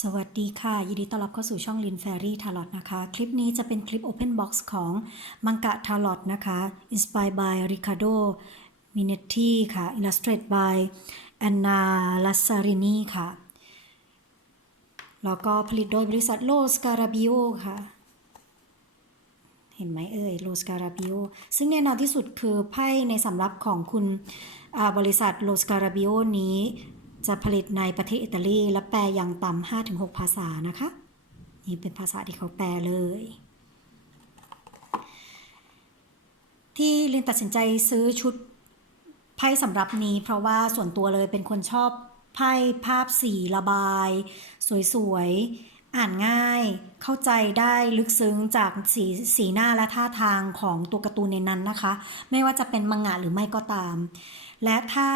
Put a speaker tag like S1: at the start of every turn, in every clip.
S1: สวัสดีค่ะ ยินดีต้อนรับเข้าสู่ช่องลินแฟรี่ทาร์ลอตนะคะ คลิปนี้จะเป็นคลิป Open Box ของมังกะทาร์ลอตนะคะ Inspired by Ricardo Minetti ค่ะ Illustrated by Anna Lazzarini ค่ะ แล้วก็ผลิตโดยบริษัทโลสการาบิโอค่ะ เห็นไหมเอ่ยโลสการาบิโอซึ่งแน่นอนที่สุดคือไพ่ในสำรับของคุณบริษัทโลสการาบิโอนี้ จะผลิตในประเทศอิตาลีและแปลอย่างต่ำ5-6ภาษานะคะ นี่เป็นภาษาที่เขาแปลเลย ที่เรียนตัดสินใจซื้อชุดไพ่สำหรับนี้ เพราะว่าส่วนตัวเลยเป็นคนชอบไพ่ภาพสีระบาย สวยๆ อ่านง่าย เข้าใจได้ลึกซึ้งจากสีสีหน้าและท่าทางของตัวการ์ตูนในนั้นนะคะ ไม่ว่าจะเป็นมังงะหรือไม่ก็ตาม และถ้า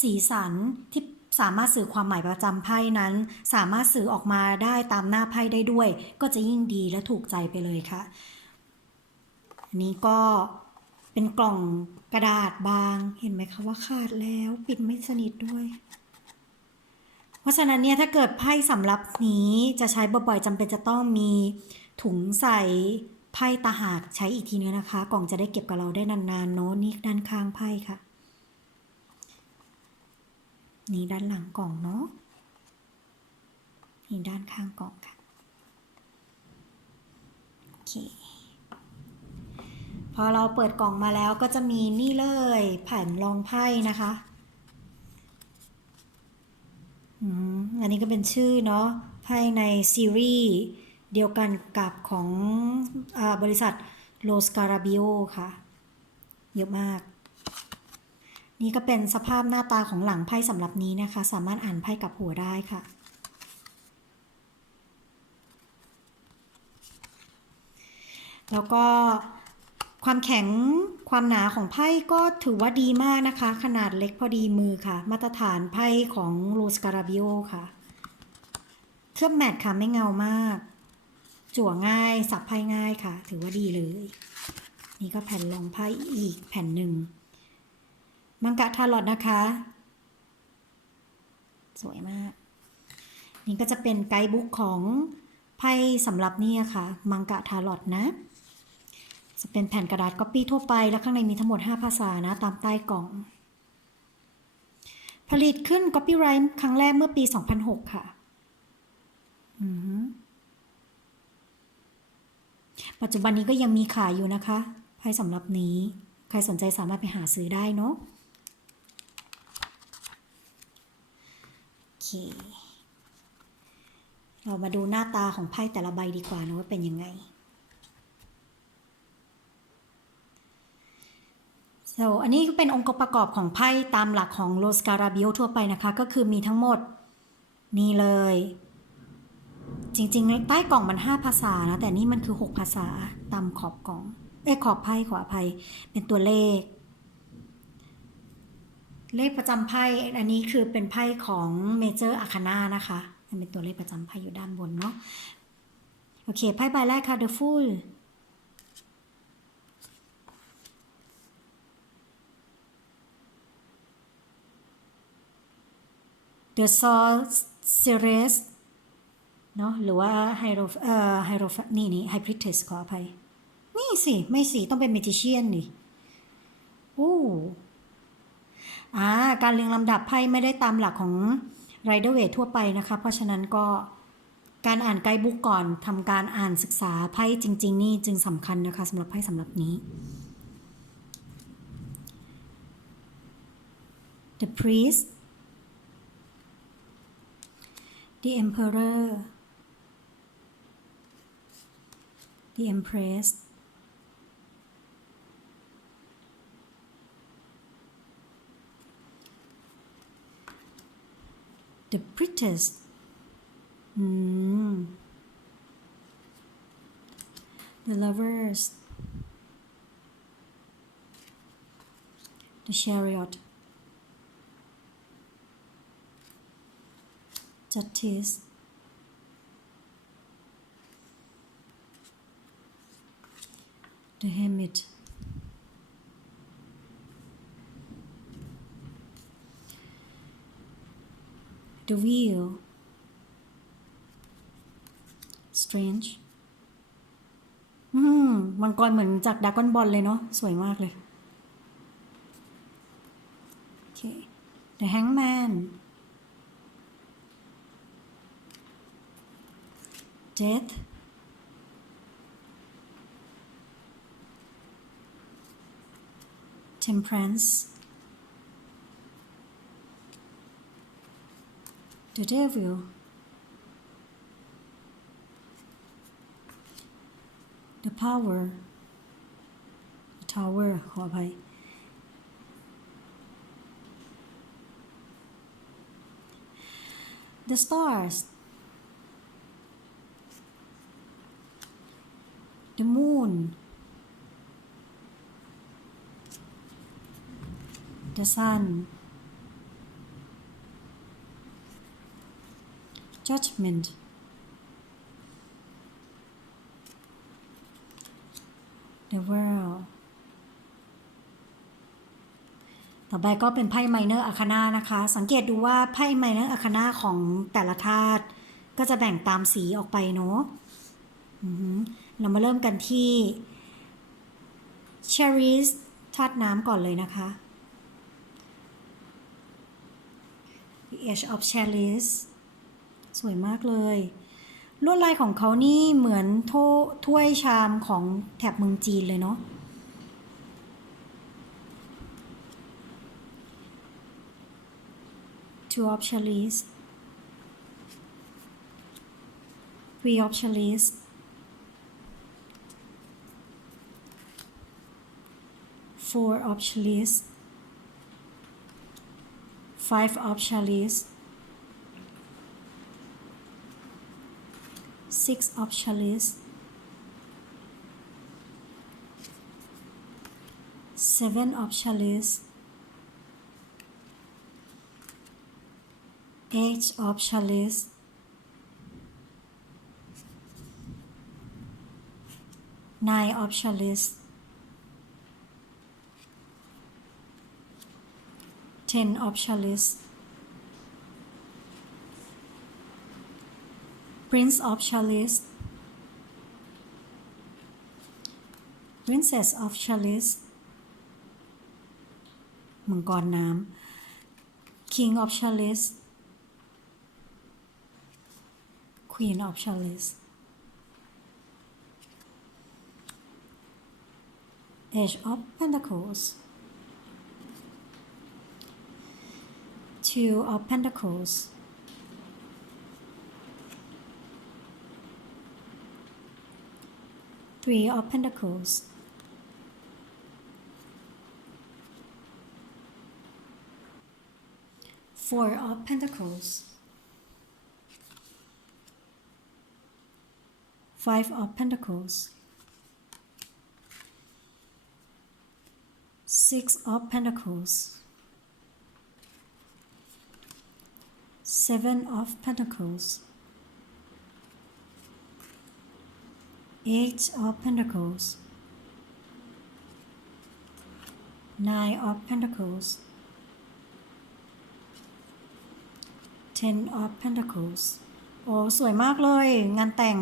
S1: สีสันที่ สามารถสื่อความหมายประจำไพ่นั้น สามารถสื่อออกมาได้ตามหน้าไพ่ได้ด้วย ก็จะยิ่งดีและถูกใจไปเลยค่ะอันนี้ก็เป็นกล่องกระดาษบาง เห็นไหมคะว่าขาดแล้วปิดไม่สนิทด้วย เพราะฉะนั้นเนี่ยถ้าเกิดไพ่สำรับนี้จะใช้บ่อยๆจำเป็นจะต้องมีถุงใส่ไพ่ตาหากใช้อีกทีนึงนะคะ กล่องจะได้เก็บกับเราได้นานๆเนาะนี่ด้านข้างไพ่ค่ะ นี่ด้านหลังกล่องเนาะนี่ด้านข้างกล่องค่ะโอเคพอเราเปิดกล่องมาแล้วก็จะมีนี่เลยแผ่นรองไพ่นะคะอืมอันนี้ก็เป็นชื่อเนาะไพ่ในซีรีส์เดียวกันกับของอบริษัทโลสการาบิโอค่ะ เยอะมาก นี่ก็เป็นสภาพหน้าตาของหลังไพ่สำหรับนี้นะคะ สามารถอ่านไพ่กับหัวได้ค่ะ แล้วก็ความแข็งความหนาของไพ่ก็ถือว่าดีมากนะคะ ขนาดเล็กพอดีมือค่ะ มาตรฐานไพ่ของโรสการาบิโอค่ะ เคลือบแมทค่ะไม่เงามาก จั่วง่ายสับไพ่ง่ายค่ะ ถือว่าดีเลย นี่ก็แผ่นรองไพ่อีกแผ่นหนึ่ง มังกะทาร์ลอตนะคะ สวยมาก นี่ก็จะเป็นไกด์บุ๊กของไพ่สำหรับนี่ค่ะ มังกะทาร์ลอตนะ จะเป็นแผ่นกระดาษก๊อปปี้ทั่วไปแล้วข้างในมีทั้งหมด 5 ภาษานะ ตามใต้กล่อง ผลิตขึ้น Copyright ครั้งแรกเมื่อปี 2006 ค่ะอือฮึปัจจุบันนี้ก็ยังมีขายอยู่นะคะไพ่สำหรับนี้ ใครสนใจสามารถไปหาซื้อได้เนาะ โอเค เรามาดูหน้าตาของไพ่แต่ละใบดีกว่านะว่าเป็นยังไง so อันนี้ก็เป็นองค์ประกอบของไพ่ตามหลักของโลสการาบิโอทั่วไปนะคะ ก็คือมีทั้งหมดนี่เลย จริงๆ ใต้กล่องมัน 5 ภาษานะ แต่นี่มันคือ 6 ภาษาตามขอบกล่อง เอ้ขอบไพ่ขออภัย เป็นตัวเลข เลขประจำไพ่อันนี้คือเป็นไพ่ของเมเจอร์อาคานานะคะมันเป็นตัวเลขประจำไพ่อยู่ด้านบนเนาะโอเคไพ่ใบแรกค่ะ The Fool The Sorceress เนาะหรือว่าไฮโรเอ่อไฮโรนี่นี่ไฮพริเทสขออภัย นี่สิ ไม่สิ ต้องเป็นเมจิเชียนนี่โอ้ อ่าการเรียงลำดับไพ่ไม่ได้ตามหลักของไรเดอร์เวททั่วไปนะคะ เพราะฉะนั้นก็การอ่านไกด์บุ๊กก่อนทำการอ่านศึกษาไพ่จริง ๆ นี่จึงสำคัญนะคะสำหรับไพ่สำหรับนี้ The Priest The Emperor The Empress The อืม hmm. The Lovers. The Chariot. Justice The Hermit The Wheel strange อืมมังกรเหมือนจากดากอนบอลเลยเนาะสวยมากเลย โอเค The Hangman Death Temperance The Devil The Power The Tower ขออภัย The Stars The Moon The Sun Judgment The World ต่อไปก็เป็นไพ่ Minor Arcana นะคะ สังเกตดูว่าไพ่ Minor Arcana ของแต่ละธาตุก็จะแบ่งตามสีออกไปเนาะเรามาเริ่มกันที่ Cherries ธาตุน้ำก่อนเลยนะคะ The Age of Cherries สวยมากเลย ลวดลายของเขานี่เหมือนโทถ้วยชามของแถบเมืองจีนเลยเนาะ Two of chalice Three of chalice Four of chalice Five of chalice Six of chalice Seven of chalice Age of Chalice Nine of Chalice Ten of Chalice Prince of Chalice Princess of Chalice มังกรน้ำ King of Chalice Queen of Chalice Age of Pentacles Two of Pentacles Three of Pentacles. Four of Pentacles. Five of Pentacles. Six of Pentacles. Seven of Pentacles Eight of Pentacles Nine of Pentacles Ten of Pentacles โอ้สวยมากเลย งานแต่ง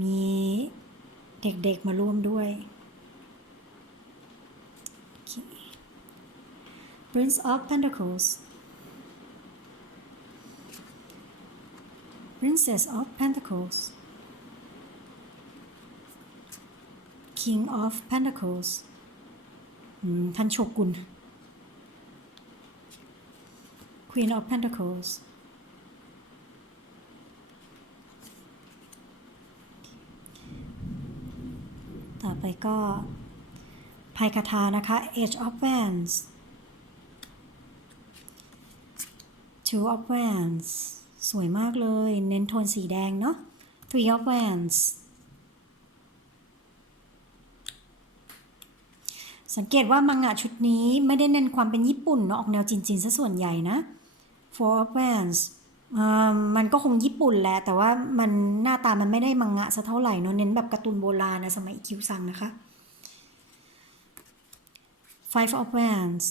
S1: มีเด็กๆมาร่วมด้วย Prince of Pentacles Princess of Pentacles King of Pentacles ท่านโชกุน Queen of Pentacles ต่อไปก็ไพ่คาถานะคะ Age of Wands Two of Wands สวยมากเลย เน้นโทนสีแดงเนาะ Three of Wands สังเกตว่ามังงะชุดนี้ไม่ได้เน้นความเป็นญี่ปุ่นเนาะออกแนวจีนๆซะส่วนใหญ่นะ Four of Wands มันก็คงญี่ปุ่นแหละ แต่ว่ามันหน้าตามันไม่ได้มังงะสักเท่าไหร่เนาะเน้นแบบการ์ตูนโบราณนะสมัยคิวซังนะคะ Five of Wands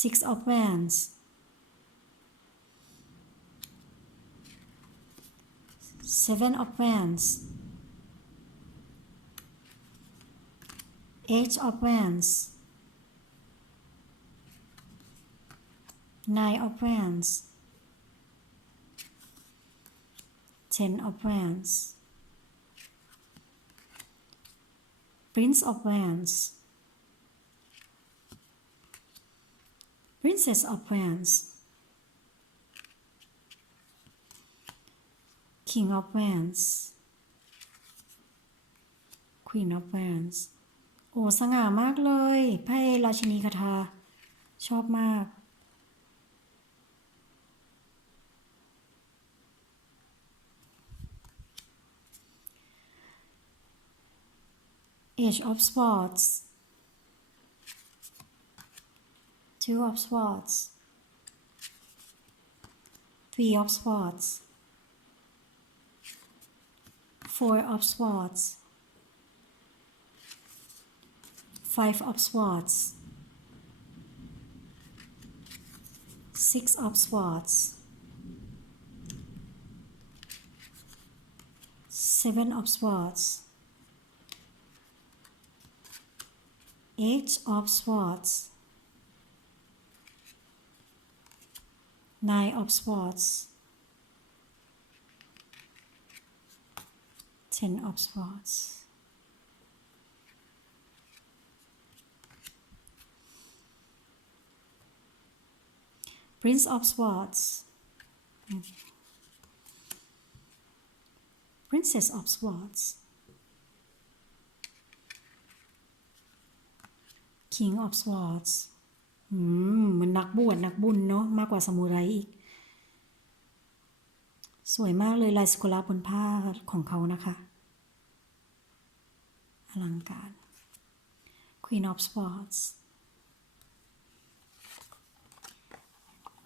S1: six of wands seven of wands. Eight of wands. Nine of wands. Ten of wands. Prince of wands. Princess of wands king of wands queen of wands โอ้สง่ามากเลยไพ่ราชินีคาถาชอบมาก Age of Swords Two of Swords Three of Swords Four of Swords Five of Swords Six of Swords Seven of Swords Eight of Swords Nine of Swords Ten of Swords Prince of Swords Princess of Swords King of Swords อืมเหมันนักบวชนักบุญเนาะมากกว่าสมุไรอีก สวยมากเลยลายสกุลาบนผ้าของเขานะคะ อลังการ Queen of Swords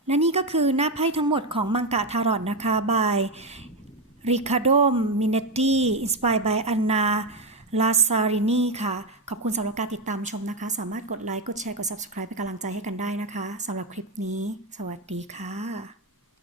S1: และนี่ก็คือหน้าไพ่ทั้งหมดของมังกะทารอตนะคะ by Riccardo Minetti inspired by Anna Lazzarini ค่ะ ขอบคุณสำหรับการติดตามชมนะคะ สามารถกดไลค์ กดแชร์ กด subscribe เป็นกำลังใจให้กันได้นะคะสำหรับคลิปนี้ สวัสดีค่ะ